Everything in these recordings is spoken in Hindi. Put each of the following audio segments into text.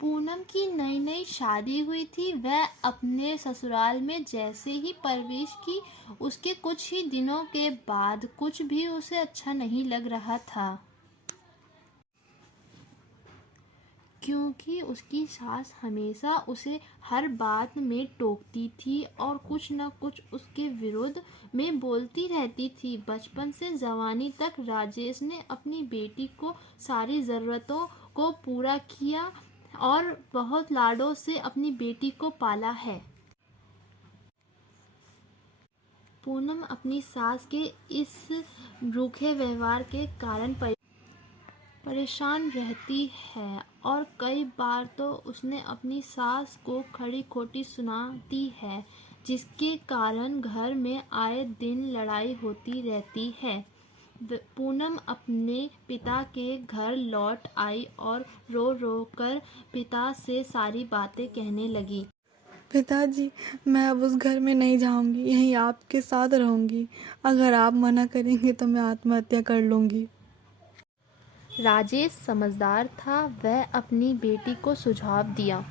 पूनम की नई नई शादी हुई थी। वह अपने ससुराल में जैसे ही प्रवेश की, उसके कुछ ही दिनों के बाद कुछ भी उसे अच्छा नहीं लग रहा था, क्योंकि उसकी सास हमेशा उसे हर बात में टोकती थी और कुछ न कुछ उसके विरोध में बोलती रहती थी। बचपन से जवानी तक राजेश ने अपनी बेटी को सारी ज़रूरतों को पूरा किया और बहुत लाडों से अपनी बेटी को पाला है। पूनम अपनी सास के इस रूखे व्यवहार के कारण परेशान रहती है और कई बार तो उसने अपनी सास को खड़ी खोटी सुनाती है, जिसके कारण घर में आए दिन लड़ाई होती रहती है। पूनम अपने पिता के घर लौट आई और रो रो कर पिता से सारी बातें कहने लगी। पिताजी, मैं अब उस घर में नहीं जाऊंगी, यहीं आपके साथ रहूंगी। अगर आप मना करेंगे तो मैं आत्महत्या कर लूंगी। राजेश समझदार था, वह अपनी बेटी को सुझाव दिया।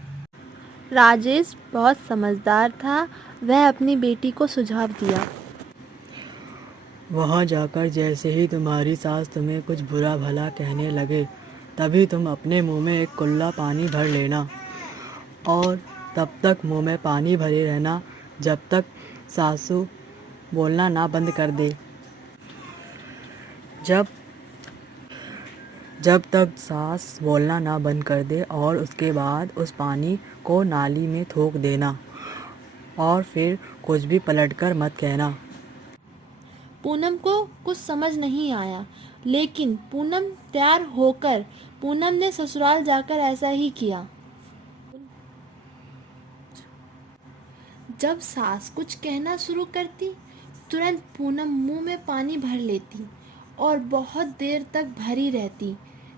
राजेश बहुत समझदार था, वह अपनी बेटी को सुझाव दिया। वहाँ जाकर जैसे ही तुम्हारी सास तुम्हें कुछ बुरा भला कहने लगे, तभी तुम अपने मुंह में एक कुल्ला पानी भर लेना और तब तक मुंह में पानी भरे रहना जब तक सासू बोलना ना बंद कर दे। जब तक सास बोलना ना बंद कर दे और उसके बाद उस पानी को नाली में थूक देना और फिर कुछ भी पलटकर मत कहना। पूनम को कुछ समझ नहीं आया, लेकिन पूनम तैयार होकर पूनम ने ससुराल जाकर ऐसा ही किया। जब सास कुछ कहना शुरू करती, तुरंत पूनम मुंह में पानी भर लेती और बहुत देर तक भरी रहती।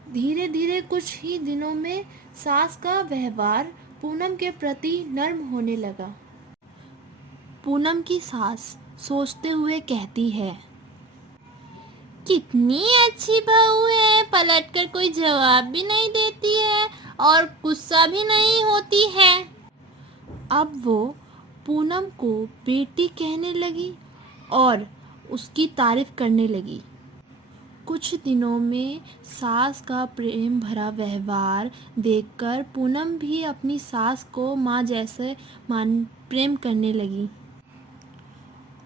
धीरे धीरे कुछ ही दिनों में सास का व्यवहार पूनम के प्रति नर्म होने लगा। पूनम की सास सोचते हुए कहती है, कितनी अच्छी बहू है, पलटकर कोई जवाब भी नहीं देती है और गुस्सा भी नहीं होती है। अब वो पूनम को बेटी कहने लगी और उसकी तारीफ करने लगी। कुछ दिनों में सास का प्रेम भरा व्यवहार देखकर पूनम भी अपनी सास को माँ जैसे प्रेम करने लगी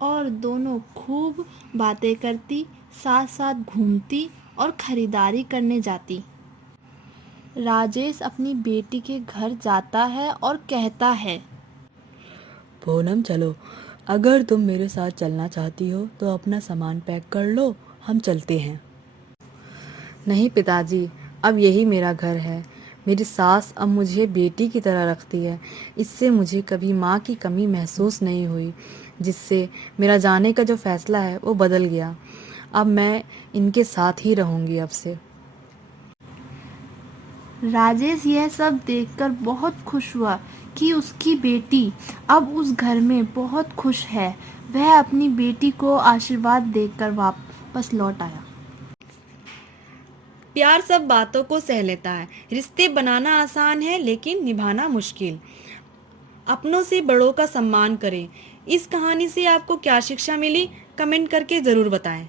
और दोनों खूब बातें करती, साथ साथ घूमती और खरीदारी करने जाती। राजेश अपनी बेटी के घर जाता है और कहता है, पूनम चलो, अगर तुम मेरे साथ चलना चाहती हो तो अपना सामान पैक कर लो, हम चलते हैं। नहीं पिताजी, अब यही मेरा घर है। मेरी सास अब मुझे बेटी की तरह रखती है। इससे मुझे कभी माँ की कमी महसूस नहीं हुई, जिससे मेरा जाने का जो फैसला है वो बदल गया। अब मैं इनके साथ ही रहूँगी अब से। राजेश यह सब देखकर बहुत खुश हुआ कि उसकी बेटी अब उस घर में बहुत खुश है। वह अपनी बेटी को आशीर्वाद देकर वापस लौट आया। प्यार सब बातों को सह लेता है। रिश्ते बनाना आसान है लेकिन निभाना मुश्किल। अपनों से बड़ों का सम्मान करें। इस कहानी से आपको क्या शिक्षा मिली, कमेंट करके ज़रूर बताएं।